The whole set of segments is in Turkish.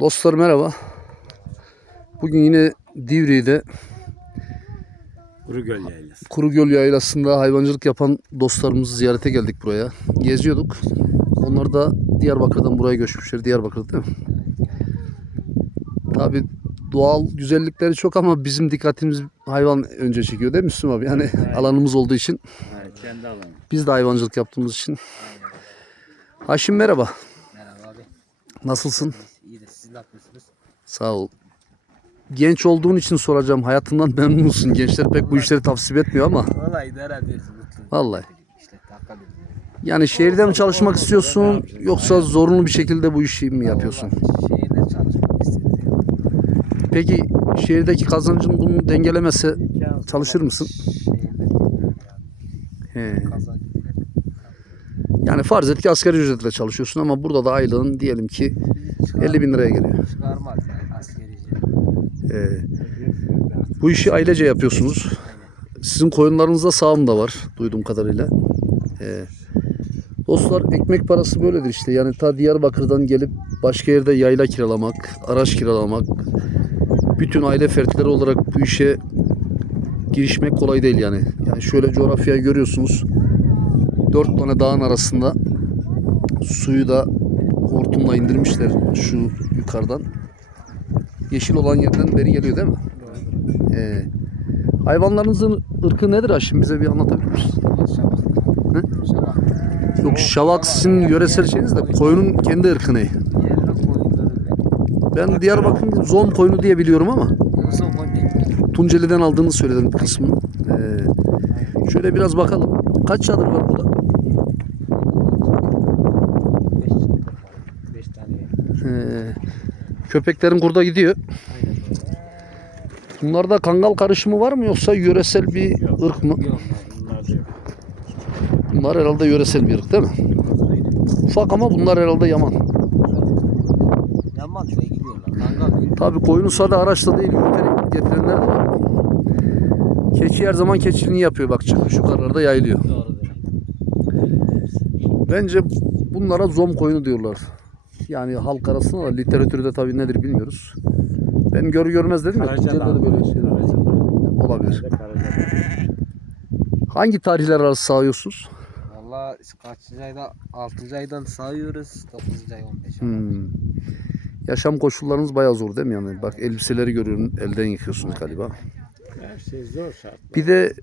Dostlar merhaba. Bugün yine Divriği'de Kuru Göl Yaylası. Kurugöl Yaylası'nda hayvancılık yapan dostlarımızı ziyarete geldik buraya. Geziyorduk. Onlar da Diyarbakır'dan buraya göçmüşler. Diyarbakır değil mi? Tabi doğal güzellikleri çok ama bizim dikkatimiz hayvan önce çekiyor değil mi Müslüm abi? Yani alanımız olduğu için Evet, kendi alanı. biz de hayvancılık yaptığımız için. Haşim merhaba. Merhaba abi. Nasılsın? Yapıyorsunuz? Sağ ol. Genç olduğun için soracağım. Hayatından memnun musun? Gençler pek bu işleri tavsiye etmiyor ama. Vallahi idare. Mutluyum. Vallahi. İşte. Yani şehirde mi çalışmak istiyorsun yoksa zorunlu bir şekilde bu işi mi yapıyorsun? Şehirde çalışmak istedim. Peki şehirdeki kazancın bunu dengelemese çalışır mısın? He. Yani farz et ki asgari ücretle çalışıyorsun ama burada da aylığın diyelim ki 50 bin liraya geliyor. Çıkarmaz yani askeri ücret. Ee, bu işi ailece yapıyorsunuz. Sizin koyunlarınızda sağım da var duyduğum kadarıyla. Ee, dostlar ekmek parası böyledir işte. Yani ta Diyarbakır'dan gelip başka yerde yayla kiralamak, araç kiralamak, bütün aile fertleri olarak bu işe girişmek kolay değil yani. Yani şöyle coğrafyayı görüyorsunuz. Dört tane dağın arasında suyu da hortumla indirmişler şu yukarıdan. Yeşil olan yerden beri geliyor değil mi? Ee, hayvanlarınızın ırkı nedir Haşim? Bize bir anlatabilir misin? Şabak. Yok şavak sizin yöresel şeyiniz de koyunun kendi ırkı ne? Ben Diyarbakır'ın zom koyunu diye biliyorum ama. Tunceli'den aldığınızı söyledim kısmını. Ee, şöyle biraz bakalım. Kaç çadır var burada? Beş çadır. Beş tane yer. Ee, köpeklerin burada gidiyor. Bunlarda kangal karışımı var mı yoksa yöresel bir ırk mı? Yok. Bunlar herhalde yöresel bir ırk değil mi? Ufak ama bunlar herhalde yaman. Yanmaz şuraya gidiyorlar. Kangal. Tabii koyunu sade araçla değil yürüterek getirenler de var. Keçi her zaman keçiliğini yapıyor bak şu şu kararda yayılıyor. Bence bunlara zom koyunu diyorlar. Yani halk arasında da literatürde tabii nedir bilmiyoruz. Ben gör görmez dedim ya. Tunceli'de de da. böyle şeyler olabilir. Hangi tarihler arası sağıyorsunuz? Valla kaçıncı ayda? 6. aydan sayıyoruz. 9. ay 15. Hmm. Yaşam koşullarınız bayağı zor değil mi yani? Bak elbiseleri görüyorum elden yıkıyorsunuz galiba. Her şey zor şartlar. Bir de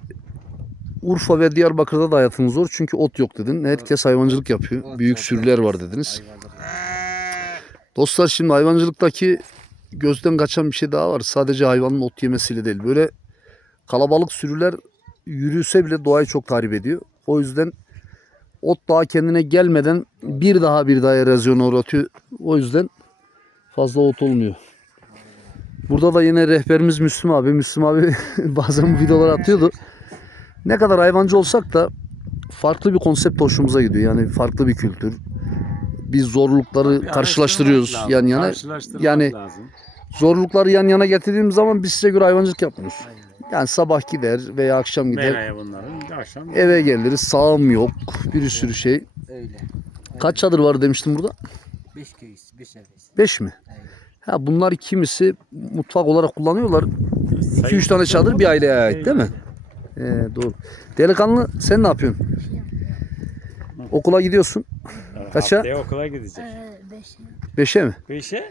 Urfa ve Diyarbakır'da da hayatınız zor çünkü ot yok dedin. Herkes hayvancılık yapıyor. Ot Büyük sürüler var dediniz. hayvancılık. Dostlar şimdi hayvancılıktaki gözden kaçan bir şey daha var. Sadece hayvanın ot yemesiyle değil. Böyle kalabalık sürüler yürüse bile doğayı çok tahrip ediyor. O yüzden ot daha kendine gelmeden bir daha bir daha erozyona uğratıyor. O yüzden fazla ot olmuyor. Burada da yine rehberimiz Müslüm abi. Müslüm abi bazen bu videolar atıyordu. Ne kadar hayvancı olsak da farklı bir konsept hoşumuza gidiyor. Yani farklı bir kültür. Biz zorlukları karşılaştırıyoruz araştırmak yan lazım, yana. Yani lazım. zorlukları yan yana getirdiğimiz zaman biz size göre hayvancılık yapmıyoruz. Aynen. Yani sabah gider veya akşam gider. Meraya bunların. Akşam Eve geliriz. Sağım yok. Bir sürü şey. Öyle. Kaç çadır var demiştim burada? 5 köyüz, 5 eviz. 5 mi? Aynen. Ha bunlar kimisi mutfak olarak kullanıyorlar. 2-3 tane çadır bir aileye ait değil mi? Ee, doğru. Delikanlı sen ne yapıyorsun? Okula gidiyorsun. Kaça? Haftaya okula gidecek. Beşe mi? Beşe?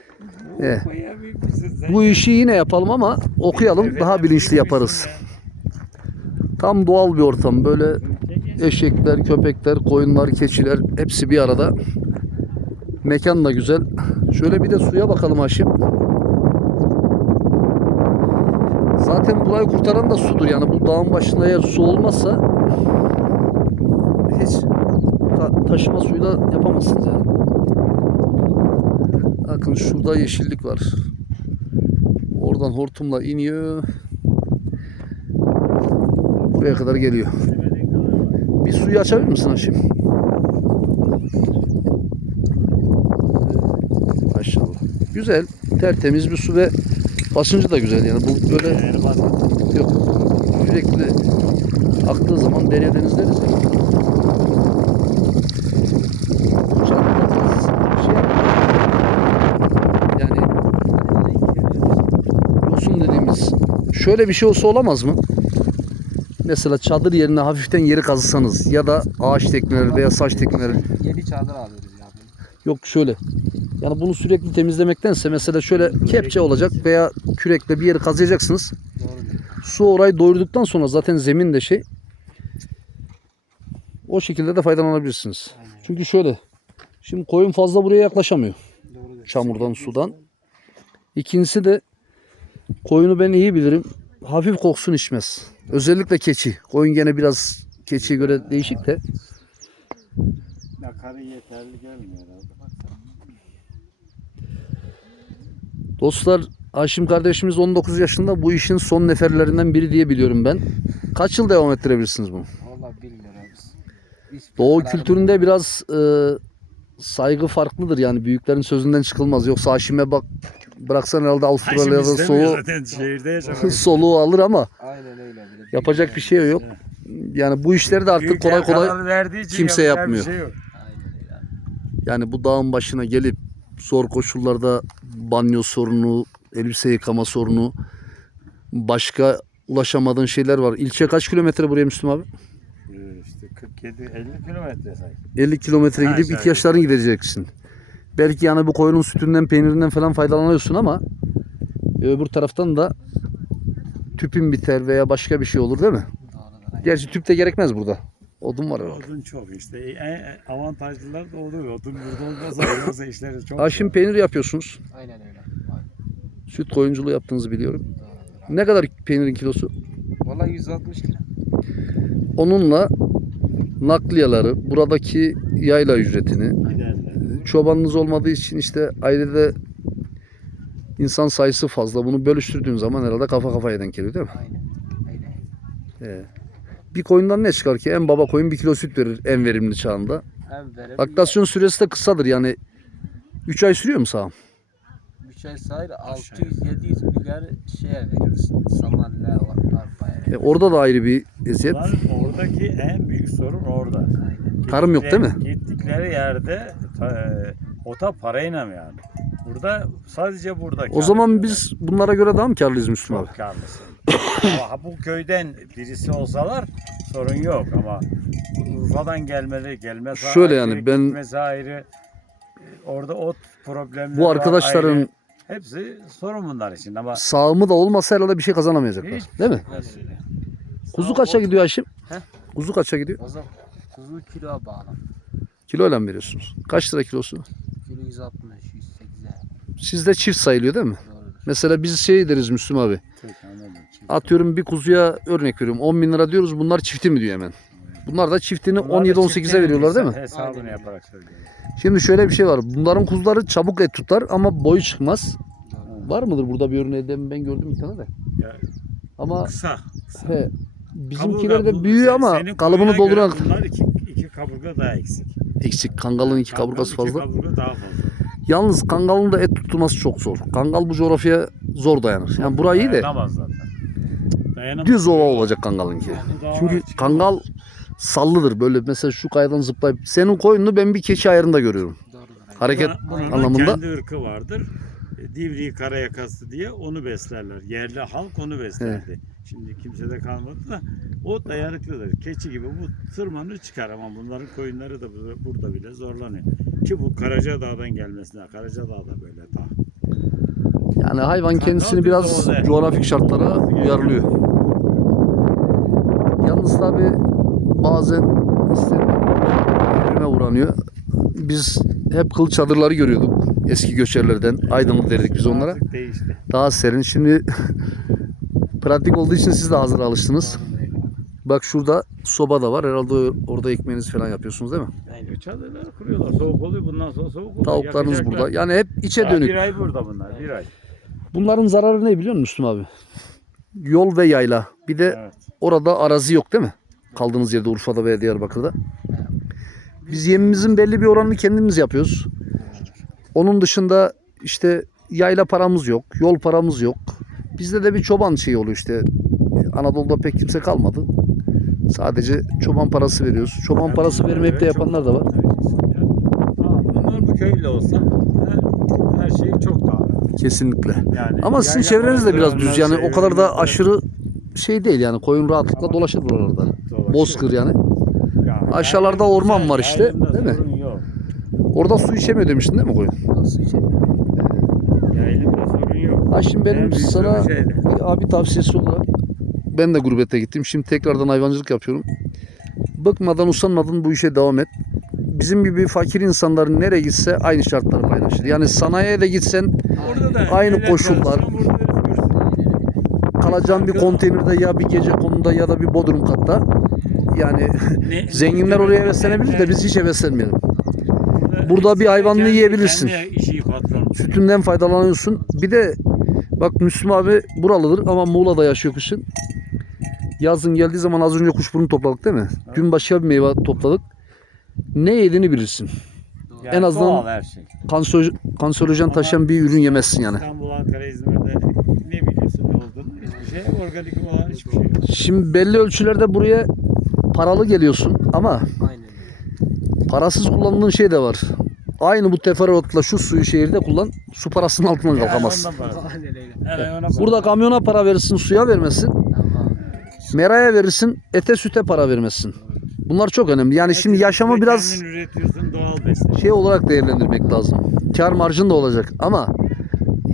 Evet. Oo, bayağı büyük bir sen- Bu işi yine yapalım ama okuyalım Evet, daha evet, bilinçli yaparız. Tam doğal bir ortam. Böyle ya. eşekler, köpekler, koyunlar, keçiler hepsi bir arada. Mekan da güzel. Şöyle bir de suya bakalım Haşim. Zaten burayı kurtaran da sudur. Yani bu dağın başında eğer su olmazsa hiç ta- taşıma suyla yapamazsınız yani. Bakın şurada yeşillik var. Oradan hortumla iniyor. Buraya kadar geliyor. Bir suyu açabilir misin Haşim? Maşallah. Güzel, tertemiz bir su ve basıncı da güzel yani bu böyle yok sürekli aktığı zaman derya deniz deriz yani şöyle bir şey olsa olamaz mı? Mesela çadır yerine hafiften yeri kazısanız ya da ağaç tekneleri veya saç tekneleri Yeni çadır alıyoruz ya. Yok şöyle. Yani bunu sürekli temizlemektense mesela şöyle kepçe olacak veya kürekle bir yeri kazıyacaksınız. Su orayı doyurduktan sonra zaten zemin de şey. O şekilde de faydalanabilirsiniz. Çünkü şöyle. Şimdi koyun fazla buraya yaklaşamıyor. Çamurdan, sudan. İkincisi de koyunu ben iyi bilirim. Hafif koksun içmez. Özellikle keçi. Koyun gene biraz keçiye göre değişik de. Nakarı yeterli gelmiyor. Dostlar Haşim kardeşimiz 19 yaşında bu işin son neferlerinden biri diye biliyorum ben. Kaç yıl devam ettirebilirsiniz bunu? Vallahi bilmiyoruz. Doğu kültüründe biraz e, saygı farklıdır yani büyüklerin sözünden çıkılmaz. Yoksa Haşim'e bak bıraksan herhalde Avustralya'da Haşim istemiyor soluğu, zaten şehirde yaşamak. soluğu alır ama Aynen öyle. Bir de yapacak bir şey yok. Yani bu işleri de artık kolay kolay karar verdiği için kimse yapacak yapmıyor. Şey yok. Aynen öyle. yani bu dağın başına gelip zor koşullarda banyo sorunu, elbise yıkama sorunu, başka ulaşamadığın şeyler var. İlçe kaç kilometre buraya Müslüm abi? Ee, İşte 47 50 kilometre say. 50 kilometre gidip şöyle. ihtiyaçlarını gidereceksin. Belki yani bu koyunun sütünden, peynirinden falan faydalanıyorsun ama öbür taraftan da tüpün biter veya başka bir şey olur değil mi? Aynen. Gerçi tüp de gerekmez burada. Odun var herhalde. Odun çok işte. En avantajlılar da oluyor. Odun burada olmasa yoksa işleri çok. Haşim peynir yapıyorsunuz. Aynen öyle. Aynen. Süt koyunculuğu yaptığınızı biliyorum. Ne kadar peynirin kilosu? Vallahi 160 lira. Onunla nakliyaları, buradaki yayla ücretini, Giderler. Çobanınız olmadığı için işte ailede insan sayısı fazla. Bunu bölüştürdüğün zaman herhalde kafa kafaya denk geliyor değil mi? Aynen. Aynen. Ee, bir koyundan ne çıkar ki? En baba koyun bir kilo süt verir en verimli çağında. Hem verim. Laktasyon süresi de kısadır yani 3 ay sürüyor mu sağım? 3 ay sayır 600-700 milyar şeye veriyorsun. Samanla arpaya. E, orada da ayrı bir eziyet. Oradaki en büyük sorun orada. Aynen. Tarım yok değil mi? Gittikleri yerde ta- ota parayla yani. Burada sadece burada O zaman ediyorlar. biz bunlara göre daha mı karlıyız Müslüm abi? çok karlısın. ama bu köyden birisi olsalar sorun yok ama Urfa'dan gelmeli gelmesi Şöyle ayrı, yani ben- gitmesi ayrı. Orada ot problemleri Bu arkadaşların ayrı. hepsi sorun bunlar için ama sağımı da olmasa herhalde bir şey kazanamayacaklar. hiçbir Değil mi? Kuzu kaça gidiyor Haşim? He? Kuzu kaça gidiyor? O zaman kuzu kilo bağlı. Kiloyla mı veriyorsunuz? Kaç lira kilosu? Kilo 160, 180'e. Sizde çift sayılıyor değil mi? Doğrudur. Mesela biz şey deriz Müslüm abi. Tek anladım. Atıyorum bir kuzuya örnek veriyorum 10 bin lira diyoruz bunlar çifti mi diyor hemen. Bunlar da çiftini Bunlar da 17-18'e çiftlerin veriyorlar değil mi? Hesabını Aynen. yaparak söylüyorum. Şimdi şöyle bir şey var. Bunların kuzuları çabuk et tutar ama boyu çıkmaz. Var mıdır burada bir örneği de ben gördüm bir tane de. Ya, Ama kısa. he, bizimkiler de büyüyor ama senin kalıbını dolduran Bunlar iki, iki kaburga daha eksik. Eksik. Kangalın iki kaburgası Kangal fazla. İki kaburga daha fazla. Yalnız kangalın da et tutulması çok zor. Kangal bu coğrafyaya zor dayanır. Yani burayı iyi de Dayanamaz zaten. Dayanamaz. düz ova olacak kangalınki. Dağlar Çünkü çıkıyor. kangal sallıdır. Böyle mesela şu kayadan zıplayıp senin koyununu ben bir keçi ayarında görüyorum. Hareket bunun da anlamında kendi ırkı vardır. E, Divriği karayakası diye onu beslerler. Yerli halk onu beslerdi. Şimdi kimse de kalmadı da o dayanıklıdır. Keçi gibi bu tırmanır çıkar ama bunların koyunları da bu- burada bile zorlanıyor. Ki bu Karacadağ'dan gelmesine. Karacadağ da böyle dağ. yani hayvan kendisini biraz coğrafik şartlara uyarlıyor. Yalnız tabi bazen sisteme uğranıyor. Biz hep kıl çadırları görüyorduk eski göçerlerden. Aydınlık derdik biz onlara. Daha serin. Şimdi pratik olduğu için siz de hazır alıştınız. Bak şurada soba da var. Herhalde orada ekmeğinizi falan yapıyorsunuz değil mi? Aynen. Çadırları kuruyorlar. Soğuk oluyor. Bundan sonra soğuk oluyor. Tavuklarınız Yakacaklar. burada. Yani hep içe Daha dönük. Bir ay burada bunlar. Bir ay. Bunların zararı ne biliyor musun Müslüm abi? Yol ve yayla. Bir de Evet. orada arazi yok değil mi? Kaldığınız yerde Urfa'da veya Diyarbakır'da. Biz yemimizin belli bir oranını kendimiz yapıyoruz. Onun dışında işte yayla paramız yok, yol paramız yok. Bizde de bir çoban şeyi oluyor işte. Anadolu'da pek kimse kalmadı. Sadece çoban parası veriyoruz. Çoban parası vermeyip de yapanlar da var. Tamam, bunlar bu köylü olsa her, her şey çok daha rahat. Kesinlikle. Yani Ama sizin çevreniz de biraz düz yani o kadar da aşırı şey değil yani koyun rahatlıkla dolaşır buralarda. dolaşıyor. Bozkır yani. Aşağılarda orman güzel, var işte, değil mi? Orada su içemiyor demiştin değil mi koyun? Nasıl içemiyor? Ha şimdi benim En sana abi tavsiyesi olarak ben de gurbete gittim. Şimdi tekrardan hayvancılık yapıyorum. Bıkmadan usanmadan bu işe devam et. Bizim gibi fakir insanlar nereye gitse aynı şartları paylaşır. Yani sanayiye de gitsen Orada da Aynı koşullar. kalacağın bir konteynerde ya bir gece konuda ya da bir bodrum katta. Yani Ne- zenginler oraya heveslenebilir de biz hiç heveslenmeyelim. Burada, bir hayvanını yiyebilirsin. Sütünden faydalanıyorsun. Bir de bak Müslüm abi buralıdır ama Muğla'da yaşıyor kışın. Yazın geldiği zaman az önce kuşburnu topladık değil mi? Dün başka bir meyve topladık. Ne yediğini bilirsin. Yani En azından- her şey. Kanser, kanserojen taşıyan bir ürün yemezsin yani. İstanbul, Ankara, İzmir'de ne biliyorsun ne olduğunu hiçbir şey organik olan hiçbir şey yok. Şimdi belli ölçülerde buraya paralı geliyorsun ama Aynen parasız kullandığın şey de var. Aynı bu teferruatla şu suyu şehirde kullan. Su parasının altından kalkamazsın. Burada kamyona para verirsin, suya vermesin. Meraya verirsin, ete süte para vermezsin. Bunlar çok önemli. Yani şimdi yaşamı biraz şey olarak değerlendirmek lazım. Kar marjın da olacak ama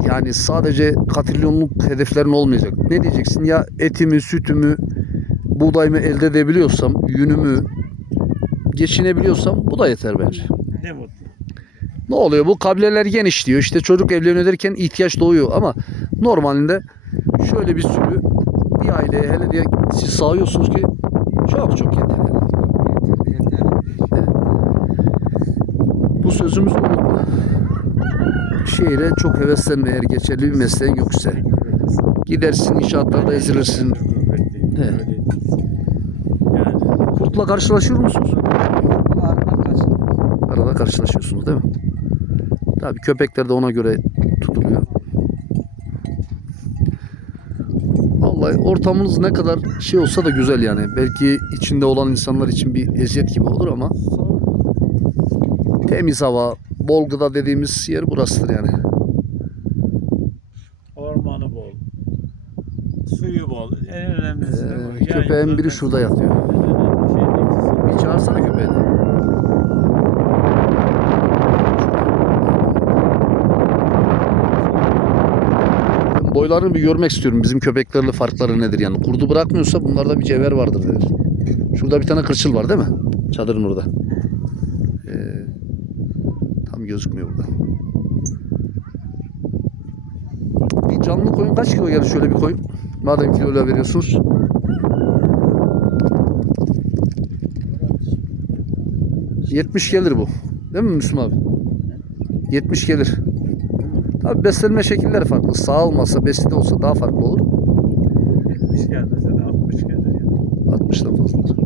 yani sadece katrilyonluk hedeflerin olmayacak. Ne diyeceksin ya etimi, sütümü, buğdayımı elde edebiliyorsam, yünümü geçinebiliyorsam bu da yeter bence. Ne mutlu. Ne oluyor bu kabileler genişliyor işte çocuk evleniyor derken ihtiyaç doğuyor ama normalinde şöyle bir sürü bir aileye hele diye siz sağıyorsunuz ki çok çok yeter yani. yeter. Bu sözümüzü unutma. Şehire çok heveslenme eğer geçerli bir mesleğin yoksa. Gidersin inşaatlarda ezilirsin. Kurtla karşılaşıyor musunuz? Arada karşılaşıyorsunuz değil mi? Tabii köpekler de ona göre tutuluyor. Vallahi ortamınız ne kadar şey olsa da güzel yani. Belki içinde olan insanlar için bir eziyet gibi olur ama temiz hava, bol gıda dediğimiz yer burasıdır yani. ormanı bol. Suyu bol. En önemlisi bu. Ee, köpeğin biri şurada yatıyor. Şey. Bir çağırsana köpeğini. Ben Boylarını bir görmek istiyorum. Bizim köpeklerle farkları nedir yani. Kurdu bırakmıyorsa bunlarda bir cevher vardır der. Şurada bir tane kırçıl var değil mi? Çadırın orada. Ee, tam gözükmüyor burada. Bir canlı koyun kaç kilo gelir şöyle bir koyun? Madem kiloyla veriyorsunuz. 70 gelir bu. Değil mi Müslüm abi? 70 gelir. Tabi beslenme şekilleri farklı. Sağ olmasa, besli de olsa daha farklı olur. 70 gelmese de 60 gelir yani. 60'dan fazladır.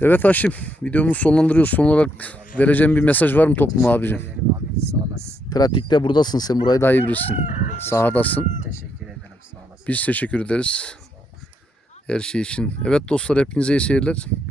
Evet Haşim, videomuzu sonlandırıyoruz. Son olarak vereceğim bir mesaj var mı topluma abicim? Teşekkür ederim abi. Sağ olasın. Pratikte buradasın, sen burayı daha iyi bilirsin. Sahadasın. Teşekkür ederim. Sağ olasın. Biz teşekkür ederiz. Her şey için. Evet dostlar hepinize iyi seyirler.